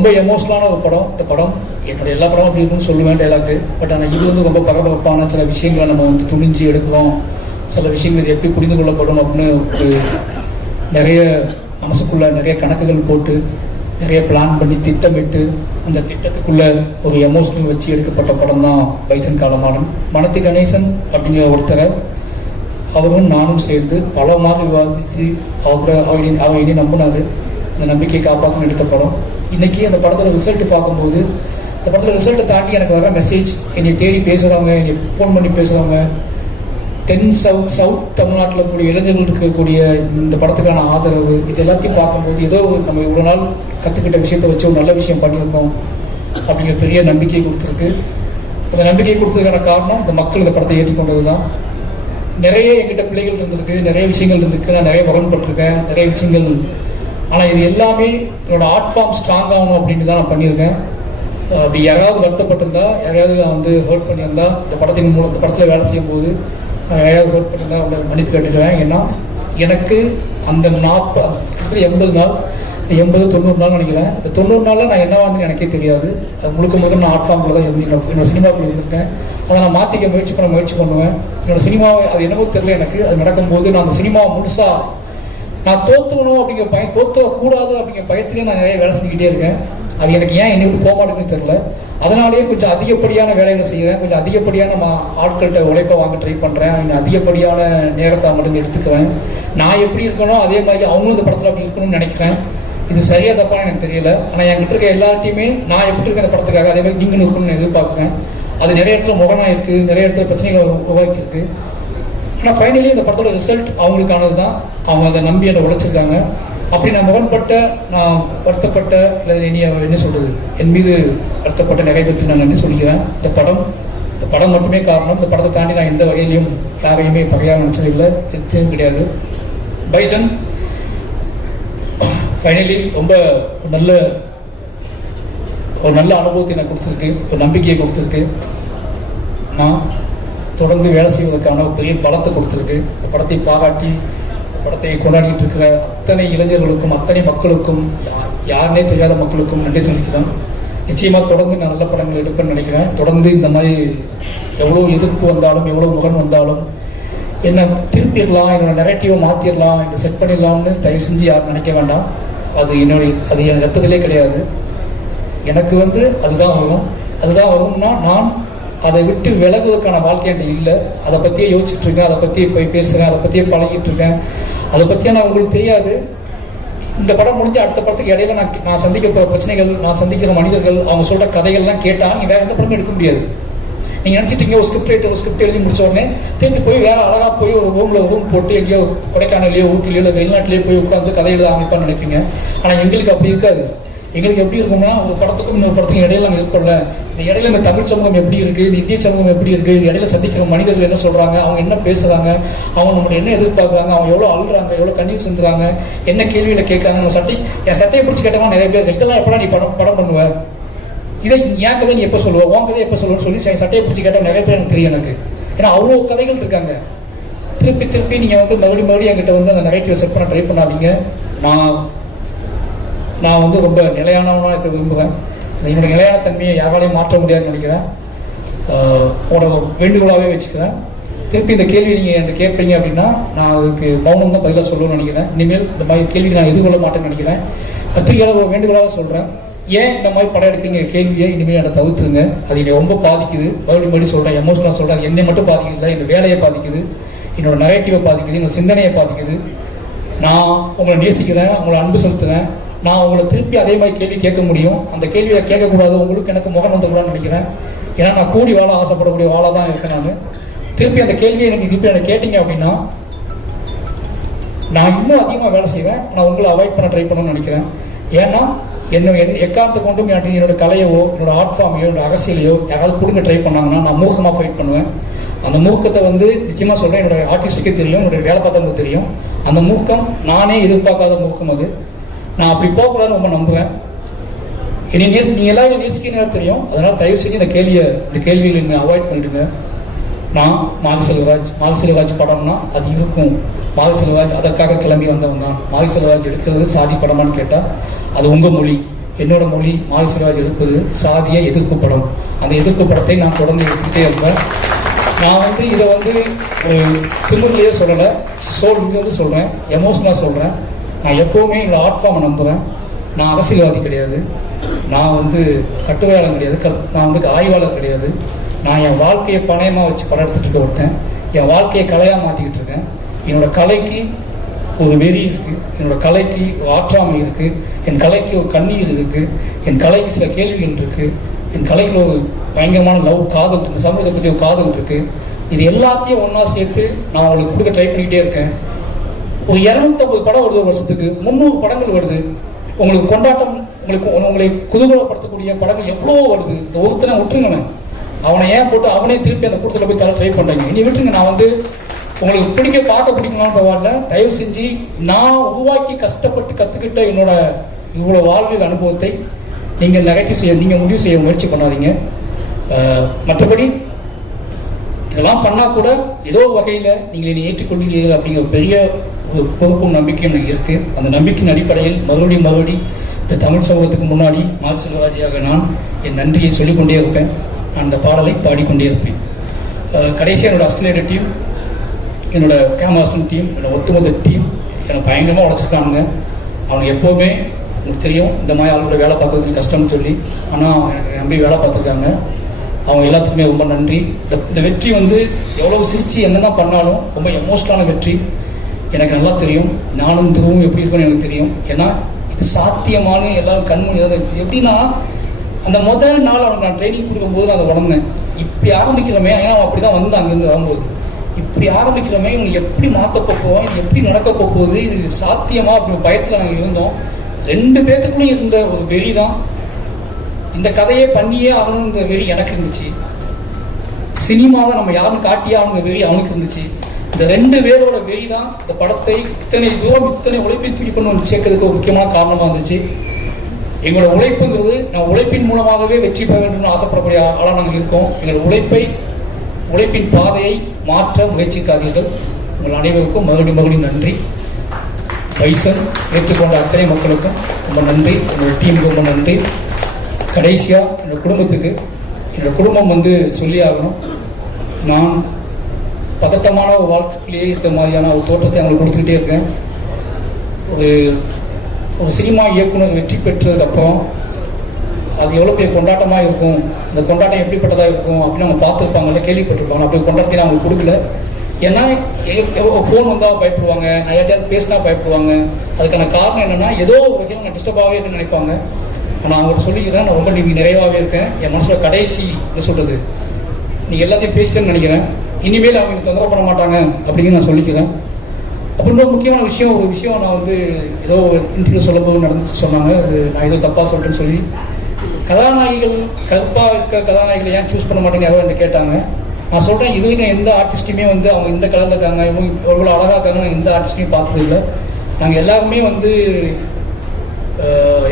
ரொம்ப எமோஷனலான ஒரு படம். இந்த படம் என்னோட எல்லா படமும் அப்படி இருக்குன்னு சொல்லுவேன் டைலாக்கு. பட் ஆனால் இது வந்து ரொம்ப பரபரப்பான சில விஷயங்களை நம்ம வந்து துணிஞ்சு எடுக்கிறோம். சில விஷயங்கள் இது எப்படி புரிந்து கொள்ளப்படும் அப்படின்னு நிறைய மனசுக்குள்ளே நிறைய கணக்குகள் போட்டு நிறைய பிளான் பண்ணி திட்டமிட்டு அந்த திட்டத்துக்குள்ளே ஒரு எமோஷனல் வச்சு எடுக்கப்பட்ட படம் தான் பைசன் காலமாடன். மனத்தி கணேசன் அப்படிங்கிற ஒருத்தரை அவரும் நானும் சேர்ந்து பலமாக விவாதித்து அவர் இனி நம்பினாரு. அந்த நம்பிக்கையை காப்பாற்றணும் எடுத்த படம். இன்றைக்கி அந்த படத்தோட ரிசல்ட் பார்க்கும்போது இந்த படத்தில் ரிசல்ட்டை தாண்டி எனக்கு வர மெசேஜ், என்னை தேடி பேசுகிறவங்க, என்னை ஃபோன் பண்ணி பேசுகிறவங்க, தென் சவுத் தமிழ்நாட்டில் கூடிய இளைஞர்கள் இருக்கக்கூடிய இந்த படத்துக்கான ஆதரவு, இது எல்லாத்தையும் பார்க்கும்போது ஏதோ நம்ம இவ்வளோ நாள் கற்றுக்கிட்ட விஷயத்தை வச்சு ஒரு நல்ல விஷயம் பண்ணியிருக்கோம் அப்படிங்கிற பெரிய நம்பிக்கை கொடுத்துருக்கு. அந்த நம்பிக்கை கொடுத்ததுக்கான காரணம் இந்த மக்கள் இந்த படத்தை ஏற்றுக்கொண்டது தான். நிறைய எங்கிட்ட பிள்ளைகள் இருந்திருக்கு, நிறைய விஷயங்கள் இருந்திருக்கு, நான் நிறைய முரண்பட்டிருக்கேன், நிறைய விஷயங்கள். ஆனால் இது எல்லாமே என்னோட ஆர்ட் ஃபார்ம் ஸ்ட்ராங் ஆகணும் அப்படின்னு தான் நான் பண்ணியிருக்கேன். அப்படி யாராவது வருத்தப்பட்டிருந்தா, யாராவது நான் வந்து ஹர்ட் பண்ணியிருந்தா இந்த படத்தின் மூலம் இந்த படத்தில் வேலை செய்யும்போது யாராவது ஹர்ட் பண்ணியிருந்தா அவங்களை மன்னிப்பு கேட்டுக்குவேன். ஏன்னா எனக்கு அந்த 80 நாள் 80-90 நாள் நினைக்கிறேன். இந்த 90 நாளில் நான் என்ன வந்து எனக்கே தெரியாது. அது முழுக்க நான் ஆர்ட் ஃபார்மில் தான் என்னோட சினிமாக்குள்ள இருந்திருக்கேன். அதை நான் மாற்றிக்க முயற்சி பண்ணுவேன். என்னோட சினிமாவை அது என்னவோ தெரியல எனக்கு. அது நடக்கும்போது நான் அந்த சினிமாவை முழுசாக நான் தோற்றுக்கணும் அப்படிங்கிற தோற்றக்கூடாது அப்படிங்கிற பயத்திலேயே நான் நிறைய வேலை செஞ்சுக்கிட்டே இருக்கேன். அது எனக்கு ஏன் என்ன போக மாட்டேங்குன்னு தெரியல. அதனாலேயே கொஞ்சம் அதிகப்படியான வேலைகளை செய்கிறேன். கொஞ்சம் அதிகப்படியான ஆட்கள்கிட்ட உழைப்பை வாங்க ட்ரை பண்ணுறேன். அதிகப்படியான நேரத்தை மட்டும் எடுத்துக்குவேன். நான் எப்படி இருக்கணும் அதே மாதிரி அவங்களும் இந்த படத்தில் அப்படி இருக்கணும்னு நினைக்கிறேன். இது சரியா தப்பான்னு எனக்கு தெரியல. ஆனால் என்கிட்ட இருக்க எல்லாத்தையுமே நான் எப்படி இருக்க அந்த படத்துக்காக அதே மாதிரி நீங்களும் இருக்கணும்னு எதிர்பார்க்குறேன். அது நிறைய இடத்துல முரணாக இருக்குது, நிறைய இடத்துல பிரச்சனைகளை உருவாக்கியிருக்கு. ஆனால் ஃபைனலி இந்த படத்தோட ரிசல்ட் அவங்களுக்கானது தான். அவங்க அதை நம்பி அதை உழைச்சிருக்காங்க. அப்படி நான் முரண்பட்ட, நான் வருத்தப்பட்ட, இல்லை இனி என்ன சொல்கிறது, என் மீது வருத்தப்பட்ட நிறைய பற்றி நான் நன்றி சொல்லிக்கிறேன். இந்த படம் மட்டுமே காரணம். இந்த படத்தை தாண்டி நான் எந்த வகையிலையும் யாரையுமே பகையாக நினச்சதில்லை, எதுவும் கிடையாது. பைசன் ஃபைனலி ரொம்ப ஒரு நல்ல அனுபவத்தை எனக்கு கொடுத்துருக்கு, ஒரு நம்பிக்கையை கொடுத்துருக்கு. நான் தொடர்ந்து வேலை செய்வதற்கான ஒரு பெரிய பலத்தை கொடுத்துருக்கு. இந்த படத்தை பாராட்டி படத்தை கொண்டாடிட்டு இருக்கிற அத்தனை இளைஞர்களுக்கும், அத்தனை மக்களுக்கும், யாருனே தெரியாத மக்களுக்கும் நன்றி சொல்லிக்கிறேன். நிச்சயமாக தொடர்ந்து நான் நல்ல படங்கள் எடுப்பேன்னு நினைக்கிறேன். தொடர்ந்து இந்த மாதிரி எவ்வளோ எதிர்ப்பு வந்தாலும், எவ்வளோ முரண் வந்தாலும் என்னை திருப்பிடலாம், என்னோட நெரட்டிவை மாற்றிடலாம், என்னை செட் பண்ணிடலாம்னு தயவு செஞ்சு யாரும் நினைக்க வேண்டாம். அது என் ரத்தத்திலே கிடையாது. எனக்கு வந்து அதுதான் வரும்னா நான் அதை விட்டு விலகுவதற்கான வாழ்க்கை என்கிட்ட இல்லை. அதை பற்றியே யோசிச்சுட்டு இருக்கேன், அதை பற்றியே போய் பேசுகிறேன், அதை பற்றியே பழகிட்டு இருக்கேன். அதை பற்றியே நான் உங்களுக்கு தெரியாது. இந்த படம் முடிஞ்சு அடுத்த படத்துக்கு இடையில நான் சந்திக்க பிரச்சனைகள், நான் சந்திக்கிற மனிதர்கள், அவங்க சொல்கிற கதைகள்லாம் கேட்டால் நீங்கள் வேறு எந்த படமும் எடுக்க முடியாது. நீங்கள் நினச்சிட்டீங்க ஒரு ஸ்கிரிப்ட் எழுதி முடிச்ச உடனே திருப்பி போய் வேறு அழகாக போய் ஒரு ரூம் போட்டு எங்கேயோ கொடைக்கானலையோ ஊட்டிலையோ இல்லை வெளிநாட்டிலேயோ போய் உட்காந்து கதை எழுத ஆரம்பிப்பான்னு நினைப்பீங்க. ஆனால் எங்களுக்கு அப்படி இருக்காது. எங்களுக்கு எப்படி இருக்கும்னா, ஒரு படத்துக்கும் இன்னொரு படத்துக்கும் இடையில நாங்கள் இருக்கோம்ல, இந்த இடையில இந்த தமிழ் சமூகம் எப்படி இருக்குது, இந்த இந்திய சமூகம் எப்படி இருக்குது, இடையில சந்திக்கிற மனிதர்கள் என்ன சொல்கிறாங்க, அவங்க என்ன பேசுகிறாங்க, அவங்க நம்மளை என்ன எதிர்பார்க்குறாங்க, அவங்க எவ்வளோ அழுறாங்க, எவ்வளோ கண்ணீர் செஞ்சுறாங்க, என்ன கேள்வியில் கேட்குறாங்க. என் சட்டையை பிடிச்சி கேட்டவங்க நிறைய பேர், இதெல்லாம் எப்படா நீ படம் பண்ணுவேன், இதை என் கதை நீ எப்போ சொல்லுவேன், உன் கதை எப்போ சொல்லுவேன்னு சொல்லி சட்டையை பிடிச்சி கேட்டால் நிறைய பேர் எனக்கு தெரியும் எனக்கு. ஏன்னா அவ்வளோ கதைகள் இருக்காங்க. திருப்பி நீங்கள் வந்து மறுபடியும் என்கிட்ட வந்து அந்த நெகட்டிவ் செட் பண்ண ட்ரை பண்ணாதீங்க. நான் வந்து ரொம்ப நிலையானவனாக இருக்க விரும்புகிறேன். என்னோட நிலையான தன்மையை யாராலையும் மாற்ற முடியாதுன்னு நினைக்கிறேன். உங்களோட வேண்டுகோளாகவே வச்சுக்கிறேன். திருப்பி இந்த கேள்வி நீங்கள் என்கிட்ட கேட்பீங்க அப்படின்னா நான் அதுக்கு மௌனம் தான் பதிலாக சொல்லணும்னு நினைக்கிறேன். இனிமேல் இந்த மாதிரி கேள்விக்கு நான் எதிர்கொள்ள மாட்டேன்னு நினைக்கிறேன். பத்திரிகையாளர் ஒரு வேண்டுகோளாக சொல்கிறேன், ஏன் இந்த மாதிரி படம் எடுக்கிறீங்க கேள்வியை இனிமேல் அதை தவிர்த்துருங்க. அது என்னை ரொம்ப பாதிக்குது. மறுபடியும் சொல்கிறேன், எமோஷனாக சொல்கிறேன். என்னை மட்டும் பாதிக்குது, என்னோட வேலையை பாதிக்குது, என்னோட நரேட்டிவை பாதிக்குது, என்னோட சிந்தனையை பாதிக்குது. நான் உங்களை நேசிக்கிறேன், உங்களை அன்பு செலுத்துகிறேன். நான் உங்களை திருப்பி அதே மாதிரி கேள்வி கேட்க முடியும். அந்த கேள்வியை கேட்கக்கூடாது, உங்களுக்கு எனக்கு முகம் வந்துக்கூடாதுன்னு நினைக்கிறேன். ஏன்னா நான் கூடி வாழ ஆசைப்படக்கூடிய வாழ தான் இருக்கேன். நான் திருப்பி அந்த கேள்வியை எனக்கு கேட்டீங்க அப்படின்னா நான் இன்னும் அதிகமாக வேலை செய்வேன். நான் உங்களை அவாய்ட் பண்ண ட்ரை பண்ணணும்னு நினைக்கிறேன். ஏன்னா எக்காரணத்தை கொண்டும் என்னோட கலையவோ, என்னோட ஆர்ட் ஃபார்மையோ, என்னோட அரசியலையோ யாராவது கொடுங்க ட்ரை பண்ணாங்கன்னா நான் மூர்க்கமாக ஃபைட் பண்ணுவேன். அந்த மூர்க்கத்தை வந்து நிச்சயமாக சொல்கிறேன், என்னோட ஆர்டிஸ்ட்டுக்கே தெரியும், என்னோட வேலை பார்த்தவங்களுக்கு தெரியும். அந்த மூர்க்கம் நானே எதிர்பார்க்காத மூர்க்கம். அது நான் அப்படி போகக்கூடாதுன்னு ரொம்ப நம்புவேன். நீங்கள் எல்லாரும் நேசிக்கிறீங்க தெரியும். அதனால் தயவு செஞ்சு இந்த கேள்விகளை நீங்கள் அவாய்ட் பண்ணிடுங்க. நான் மாரி செல்வராஜ் படம்னா அது இருக்கும். மாரி செல்வராஜ் அதற்காக கிளம்பி வந்தவன் தான். மாரி செல்வராஜ் எடுக்கிறது சாதி படமான்னு கேட்டால் அது உங்கள் மொழி. என்னோட மொழி மாரிசெல்வராஜ் எடுப்பது சாதிய எதிர்ப்பு படம். அந்த எதிர்ப்பு படத்தை நான் தொடர்ந்து எடுத்துக்கிட்டே இருப்பேன். நான் வந்து இதை வந்து ஒரு திமிர்லேயே சொல்லலை, இங்கே சொல்கிறேன், எமோஷனலாக சொல்கிறேன். நான் எப்போவுமே இந்த ஆர்ட் ஃபார்மை நம்புகிறேன். நான் அரசியல்வாதி கிடையாது, நான் வந்து கட்டுரையாளர் கிடையாது, நான் வந்து ஆய்வாளர் கிடையாது. நான் என் வாழ்க்கையை பணயமாக வச்சு படம் எடுத்துகிட்டு இருக்க ஒருத்தன். என் வாழ்க்கையை கலையாக மாற்றிக்கிட்டு இருக்கேன். என்னோடய கலைக்கு ஒரு வெறி இருக்குது, என்னோடய கலைக்கு ஒரு ஆற்றாமை இருக்குது, என் கலைக்கு ஒரு கண்ணீர் இருக்குது, என் கலைக்கு சில கேள்விகள் இருக்குது, என் கலைக்கு ஒரு பயங்கரமான லவ், காதல், இந்த சமூகத்தை பற்றி ஒரு காதல் இருக்குது. இது எல்லாத்தையும் ஒன்றா சேர்த்து நான் உங்களுக்கு கொடுக்க ட்ரை பண்ணிக்கிட்டே இருக்கேன். ஒரு 250 படம் வருது, ஒரு வருஷத்துக்கு 300 படங்கள் வருது. உங்களுக்கு கொண்டாட்டம், உங்களை குதூகலப்படுத்தக்கூடிய படங்கள் எவ்வளோ வருது. இந்த ஒருத்தனை விட்டுருங்கண்ணே, அவனை ஏன் போட்டு அவனே திருப்பி அந்த கூட்டத்தில் போய் தர ட்ரை பண்ணுறீங்க. இனி விட்டுருங்க. நான் வந்து உங்களுக்கு பார்க்க பிடிக்கலான்னு பரவாயில்ல, தயவு செஞ்சு நான் உருவாக்கி கஷ்டப்பட்டு கற்றுக்கிட்ட என்னோட இவ்வளோ வாழ்வியல் அனுபவத்தை நீங்கள் நீங்கள் முடிவு செய்ய முயற்சி பண்ணாதீங்க. மற்றபடி இதெல்லாம் பண்ணால் கூட ஏதோ வகையில் நீங்கள் என்னை ஏற்றுக்கொள்கிறீர்கள் அப்படிங்கிற பெரிய ஒரு பொறுப்பும் நம்பிக்கையும் எனக்கு இருக்குது. அந்த நம்பிக்கையின் அடிப்படையில் மறுபடி இந்த தமிழ் சமூகத்துக்கு முன்னாடி மாரிசெல்வராஜாக நான் என் நன்றியை சொல்லிக்கொண்டே இருப்பேன். நான் அந்த பாடலை பாடிக்கொண்டே இருப்பேன். கடைசியாக என்னோடய அஸ்டலேட்டர் டீம், என்னோட கேமராஸ்டன் டீம், என்னோட ஒட்டுமொத்த டீம் என்னை பயங்கரமாக உழைச்சிருக்காங்க. அவங்க எப்போவுமே உங்களுக்கு தெரியும் இந்த மாதிரி ஆளோட வேலை பார்க்கறதுக்கு கஷ்டம்னு சொல்லி, ஆனால் எனக்கு நம்பி வேலை பார்த்துருக்காங்க. அவங்க எல்லாத்துக்குமே ரொம்ப நன்றி. இந்த வெற்றி வந்து எவ்வளோ சிரித்து என்னென்ன பண்ணாலும் ரொம்ப எமோஷனலான வெற்றி. எனக்கு நல்லா தெரியும், நானும் துருவும் எப்படி இருக்குன்னு எனக்கு தெரியும். ஏன்னா இது சாத்தியமான எல்லாம் கண்மணி எப்படின்னா, அந்த முதல் நாள் அவனுக்கு நான் ட்ரைனிங் கொடுக்கும்போது நான் அதை உடனேன், இப்படி ஆரம்பிக்கிறோமே, ஏன்னா அவன் அப்படி தான் வந்து அங்கேருந்து வரும்போது, இப்படி ஆரம்பிக்கிறோமே, இவங்க எப்படி மாற்றப்போவோம், இது எப்படி நடக்க போகுது, இது சாத்தியமா அப்படி பயத்தில் நாங்கள் இருந்தோம். 2 பேர்த்துக்குள்ளேயும் இருந்த ஒரு வெறி தான். இந்த கதையை பண்ணியே ஆகணும் இந்த வெறி எனக்கு இருந்துச்சு. சினிமாவை நம்ம யாரும் காட்டியே அவங்க வெறி அவனுக்கு இருந்துச்சு. இந்த 2 பேரோட வெறி தான் இந்த படத்தை இத்தனை உழைப்பை தூக்கி பண்ணி சேர்க்கறதுக்கு ஒரு முக்கியமான காரணமாக இருந்துச்சு. எங்களோட உழைப்புங்கிறது, நான் உழைப்பின் மூலமாகவே வெற்றி பெற வேண்டும் ஆசைப்படக்கூடிய ஆளாக நாங்கள் இருக்கோம். எங்கள் உழைப்பின் பாதையை மாற்ற முயற்சிக்காதீர்கள். உங்கள் அனைவருக்கும் மறுபடியும் நன்றி. பைசன் ஏற்றுக்கொண்ட அத்தனை மக்களுக்கும் ரொம்ப நன்றி. என்னோட டீமுக்கு ரொம்ப நன்றி. கடைசியாக என்னோடய குடும்பத்துக்கு, என்னோடய குடும்பம் வந்து சொல்லி ஆகணும். நான் பதட்டமான ஒரு வாழ்க்கையிலேயே இருக்கிற மாதிரியான ஒரு தோற்றத்தை அவங்களுக்கு கொடுத்துக்கிட்டே இருக்கேன். ஒரு சினிமா இயக்குனர் வெற்றி பெற்றதுக்கப்புறம் அது எவ்வளோ பெரிய கொண்டாட்டமாக இருக்கும், அந்த கொண்டாட்டம் எப்படிப்பட்டதாக இருக்கும் அப்படின்னு அவங்க பார்த்துருப்பாங்கல்ல, கேள்விப்பட்டிருப்பாங்க. அப்படி கொண்டாட்டத்தை அவங்களுக்கு கொடுக்கல. ஏன்னா ஃபோன் வந்தால் பயப்படுவாங்க, நான் யார்ட்டையாவது பேசினா பயப்படுவாங்க. அதுக்கான காரணம் என்னென்னா, ஏதோ ஒரு வகையில் நான் டிஸ்டர்பாகவே இருக்குன்னு நினைப்பாங்க. நான் அவங்கள்ட்ட சொல்லிக்கிறேன், நான் ரொம்ப நிறைவாகவே இருக்கேன். என் மனசில் கடைசி என்ன சொல்கிறது, நீங்கள் எல்லாத்தையும் பேசிட்டேன்னு நினைக்கிறேன். இனிமேல் அவங்க தொந்தரவு பண்ண மாட்டாங்க அப்படின்னு நான் சொல்லிக்கிறேன். அப்படின்ற முக்கியமான ஒரு விஷயம் நான் வந்து ஏதோ இன்டர்வியூ சொல்லும்போது நடந்துச்சு சொன்னாங்க. அது நான் ஏதோ தப்பாக சொல்லிட்டேன்னு சொல்லி, கதாநாயகிகள் கருப்பாக இருக்க கதாநாயகிகளை ஏன் சூஸ் பண்ண மாட்டேங்க யாரோ என்ன கேட்டாங்க. நான் சொல்கிறேன், இது வரைக்கும் எந்த ஆர்டிஸ்ட்டையுமே வந்து அவங்க இந்த கலரில் இருக்காங்க, இவங்க எவ்வளோ அழகாக இருக்காங்க, நான் எந்த ஆர்டிஸ்ட்டையும் பார்த்தது இல்லை. நாங்கள் எல்லாருமே வந்து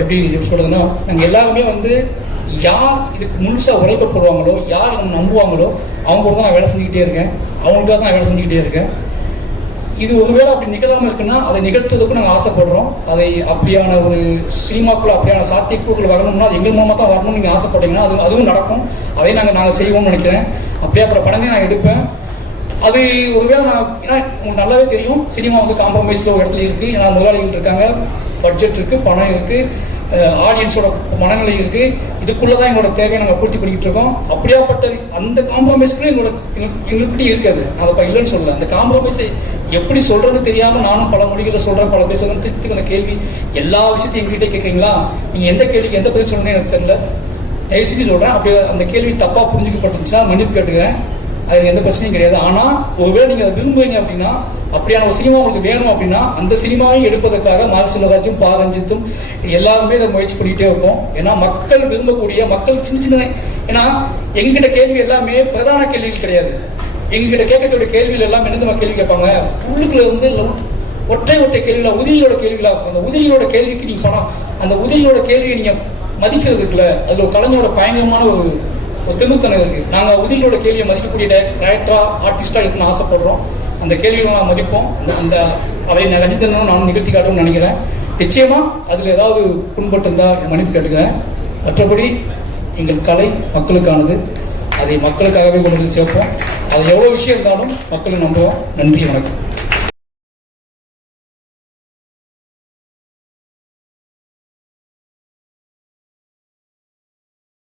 எப்படி சொல்கிறதுன்னா, நாங்கள் எல்லாருமே வந்து யார் இதுக்கு முழுசாக உழைக்க போடுவாங்களோ, யார் நம்ம நம்புவாங்களோ அவங்க கூட தான் நான் வேலை செஞ்சுக்கிட்டே இருக்கேன். அவங்களுக்காக தான் நான் வேலை செஞ்சுக்கிட்டே இருக்கேன். இது ஒருவேளை அப்படி நிகழாமல் இருக்குன்னா அதை நிகழ்த்துவதற்கும் நாங்கள் ஆசைப்படுறோம். அதை அப்படியான ஒரு சினிமாக்குள்ள அப்படியான சாத்தியக்கூறுகள் வரணும்னா அது எங்கள் மூலமாக தான் வரணும்னு நீங்கள் ஆசைப்பட்டீங்கன்னா அதுவும் நடக்கும். அதை நாங்கள் செய்வோம்னு நினைக்கிறேன். அப்படியே அப்புறம் படமே நான் எடுப்பேன். அது ஒருவேளை ஏன்னா உங்களுக்கு நல்லாவே தெரியும், சினிமா வந்து காம்ப்ரமைஸில் ஒரு இடத்துல இருக்குது. ஏன்னா முதலாளிகள் இருக்காங்க, பட்ஜெட் இருக்குது, பணம் இருக்குது, ஆடியன்ஸோட மனநிலை இருக்குது. இதுக்குள்ளே தான் எங்களோட தேவையை நாங்கள் பூர்த்தி பண்ணிக்கிட்டு இருக்கோம். அப்படியாப்பட்ட அந்த காம்ப்ரமைஸ்க்கு எங்கள்கிட்ட இருக்காது. நான் இப்போ இல்லைன்னு சொல்லலை. அந்த காம்ப்ரமைஸை எப்படி சொல்கிறதுன்னு தெரியாமல் நானும் பல மொழிகளை சொல்கிறேன், பல பேசுகிறேன். திருப்திக்கு அந்த கேள்வி எல்லா விஷயத்தையும் எங்ககிட்ட கேட்குறீங்களா, நீங்கள் எந்த கேள்விக்கு எந்த பதில் சொல்லணும்னு எனக்கு தெரியல. தயவு செஞ்சு சொல்கிறேன், அப்படி அந்த கேள்வி தப்பாக புரிஞ்சுக்கப்பட்டுச்சுன்னா மன்னிப்பு கேட்டுக்கிறேன். அது எந்த பிரச்சனையும் கிடையாது. ஆனால் ஒருவேளை நீங்கள் அதை விரும்புவீங்க அப்படின்னா, அப்படியான ஒரு சினிமா உங்களுக்கு வேணும் அப்படின்னா, அந்த சினிமாவை எடுப்பதற்காக மாரிசெல்வராஜும் பாரஞ்சித்தும் எல்லாருமே அதை முயற்சி பண்ணிக்கிட்டே இருப்போம். ஏன்னா மக்கள் விரும்பக்கூடிய, மக்கள் சின்ன ஏன்னா எங்ககிட்ட கேள்வி எல்லாமே பிரதான கேள்விகள் கிடையாது. எங்ககிட்ட கேட்கக்கூடிய கேள்விகள் எல்லாம் என்ன கேள்வி கேட்பாங்க, உள்ளுக்குள்ள இருந்து ஒற்றை கேள்விகளா, உதவியோட கேள்விகளா இருக்கும். அந்த உதவியோட கேள்விக்கு நீங்கள் பணம், அந்த உதவியோட கேள்வியை நீங்கள் மதிக்கிறது இருக்குல்ல, அதில் ஒரு கலைஞரோட பயங்கரமான ஒரு தெருத்தனம் இருக்குது. நாங்கள் உதவியோட கேள்வியை மதிக்கக்கூடிய டைரக்டரா ஆர்டிஸ்டாக இருக்குன்னு ஆசைப்படுறோம். அந்த கேள்விகளை நான் மதிப்போம். அந்த அதை ரஞ்சித்தனும் நான் நிகழ்த்தி காட்டும்னு நினைக்கிறேன். நிச்சயமா அதில் ஏதாவது புண்பட்டிருந்தா மன்னிப்பு கேட்டுக்கிறேன். மற்றபடி எங்கள் கலை மக்களுக்கானது. அதை மக்களுக்காகவே கொண்டு வந்து சேர்ப்போம். அது எவ்வளோ விஷயம் இருந்தாலும் மக்களை நம்புவோம். நன்றி, வணக்கம்.